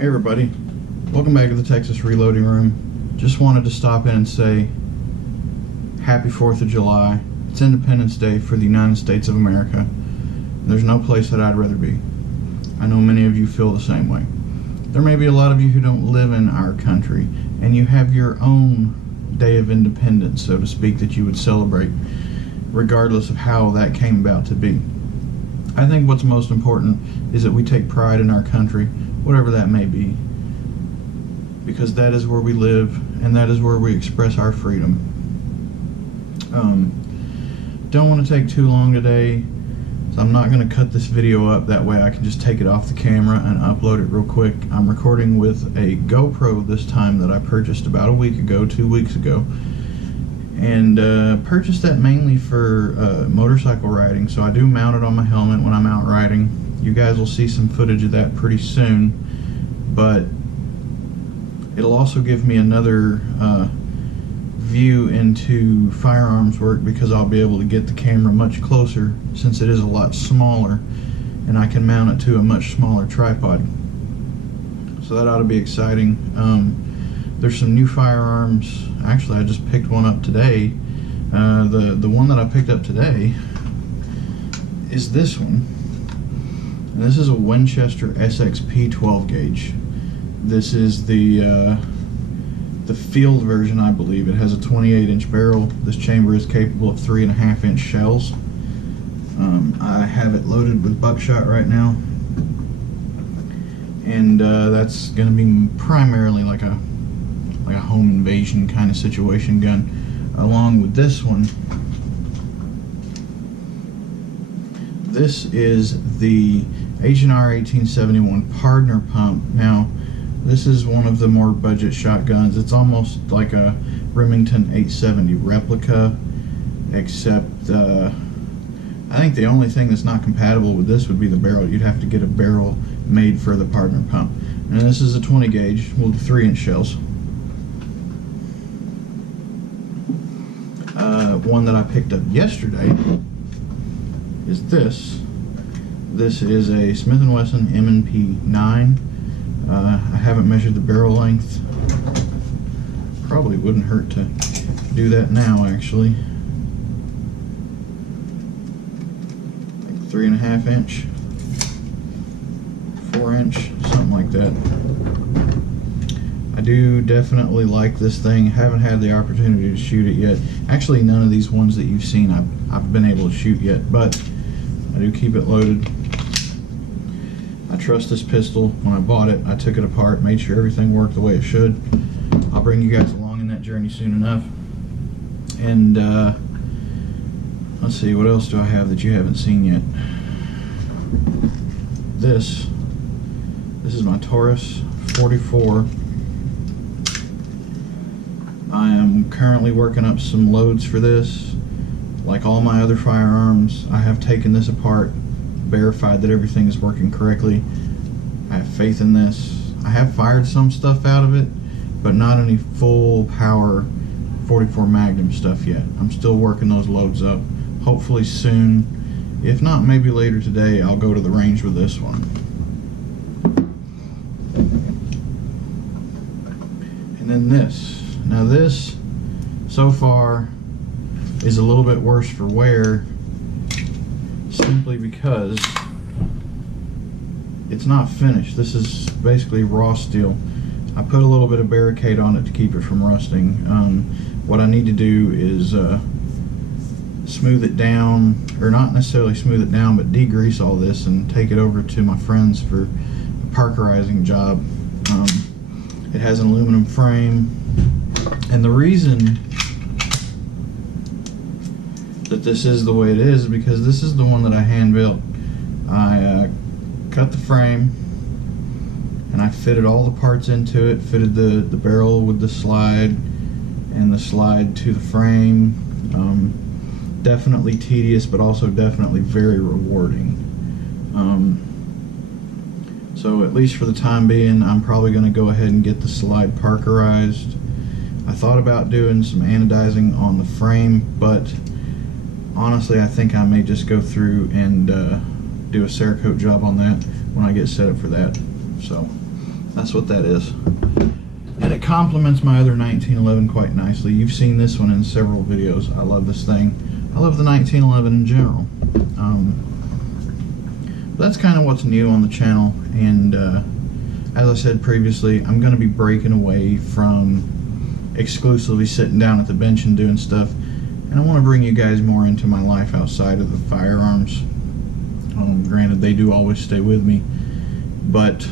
Hey everybody, welcome back to the Texas Reloading Room. Just wanted to stop in and say happy 4th of July. It's Independence Day for the United States of America. There's no place that I'd rather be. I know many of you feel the same way. There may be a lot of you who don't live in our country and you have your own day of independence, so to speak, that you would celebrate regardless of how that came about to be. I think what's most important is that we take pride in our country, whatever that may be, because that is where we live and that is where we express our freedom. Don't want to take too long today, so I'm not going to cut this video up. That way I can just take it off the camera and upload it real quick. I'm recording with a GoPro this time that I purchased about a week ago, 2 weeks ago, and purchased that mainly for motorcycle riding. So I do mount it on my helmet when I'm out riding. You guys will see some footage of that pretty soon, but it'll also give me another view into firearms work, because I'll be able to get the camera much closer since it is a lot smaller, and I can mount it to a much smaller tripod. So that ought to be exciting. There's some new firearms. Actually, I just picked one up today. The one that I picked up today is this one. And this is a Winchester SXP 12 gauge. This is the field version, I believe. It has a 28-inch barrel. This chamber is capable of 3.5-inch shells. I have it loaded with buckshot right now, and that's going to be primarily like a home invasion kind of situation gun, along with this one. This is the H&R 1871 Pardner pump. Now, this is one of the more budget shotguns. It's almost like a Remington 870 replica, except I think the only thing that's not compatible with this would be the barrel. You'd have to get a barrel made for the Pardner pump. And this is a 20 gauge with 3-inch shells. One that I picked up yesterday is this. This is a Smith & Wesson M&P 9. I haven't measured the barrel length. Probably wouldn't hurt to do that now, actually. Like 3.5-inch, 4-inch, something like that. I do definitely like this thing. Haven't had the opportunity to shoot it yet. Actually, none of these ones that you've seen I've been able to shoot yet, but I do keep it loaded. I trust this pistol. When I bought it, I took it apart, made sure everything worked the way it should. I'll bring you guys along in that journey soon enough. And let's see, what else do I have that you haven't seen yet? This is my Taurus 44. I am currently working up some loads for this. Like all my other firearms, I have taken this apart, verified that everything is working correctly. I have faith in this. I have fired some stuff out of it, but not any full power 44 Magnum stuff yet. I'm still working those loads up. Hopefully soon, if not maybe later today, I'll go to the range with this one. And then this. Now this, so far, is a little bit worse for wear, simply because it's not finished. This is basically raw steel. I put a little bit of barricade on it to keep it from rusting. What I need to do is smooth it down, or not necessarily smooth it down, but degrease all this and take it over to my friends for a parkerizing job. It has an aluminum frame, and the reason that this is the way it is because this is the one that I hand built. I cut the frame and I fitted all the parts into it, fitted the barrel with the slide and the slide to the frame. Definitely tedious, but also definitely very rewarding. So at least for the time being, I'm probably going to go ahead and get the slide parkerized. I thought about doing some anodizing on the frame, but honestly I think I may just go through and do a Cerakote job on that when I get set up for that. So That's what that is. And it complements my other 1911 quite nicely. You've seen this one in several videos. I love this thing. I love the 1911 in general. That's kind of what's new on the channel, and as I said previously, I'm going to be breaking away from exclusively sitting down at the bench and doing stuff, and I want to bring you guys more into my life outside of the firearms. Granted, they do always stay with me, but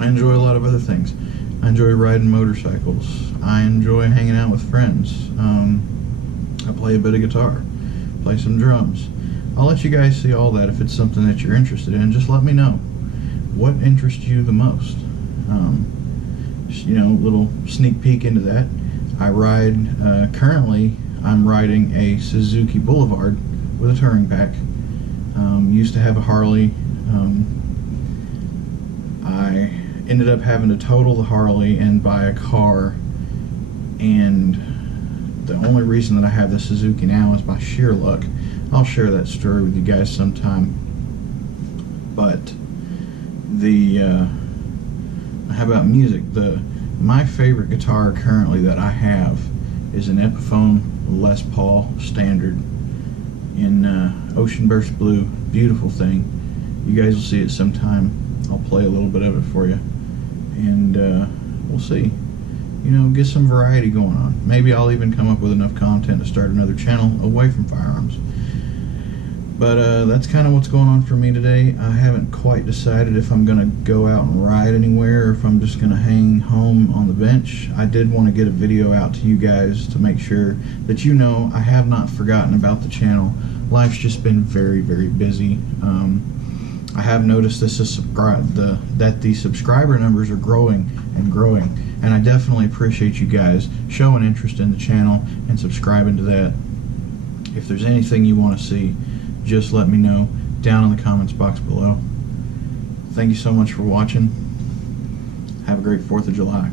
I enjoy a lot of other things. I enjoy riding motorcycles. I enjoy hanging out with friends. I play a bit of guitar, play some drums. I'll let you guys see all that if it's something that you're interested in. Just let me know. What interests you the most? You know, a little sneak peek into that. I ride, currently I'm riding a Suzuki Boulevard with a touring pack. Used to have a Harley. I ended up having to total the Harley and buy a car, and the only reason that I have the Suzuki now is by sheer luck. I'll share that story with you guys sometime. But how about music? My favorite guitar currently that I have is an Epiphone Les Paul Standard in Ocean Burst Blue. Beautiful thing. You guys will see it sometime. I'll play a little bit of it for you, and we'll see. You know, get some variety going on. Maybe I'll even come up with enough content to start another channel away from firearms. But that's kind of what's going on for me today. I haven't quite decided if I'm going to go out and ride anywhere or if I'm just going to hang home on the bench. I did want to get a video out to you guys to make sure that you know I have not forgotten about the channel. Life's just been very, very busy. I have noticed that the subscriber numbers are growing and growing, and I definitely appreciate you guys showing interest in the channel and subscribing to that. If there's anything you want to see, just let me know down in the comments box below. Thank you so much for watching. Have a great 4th of July.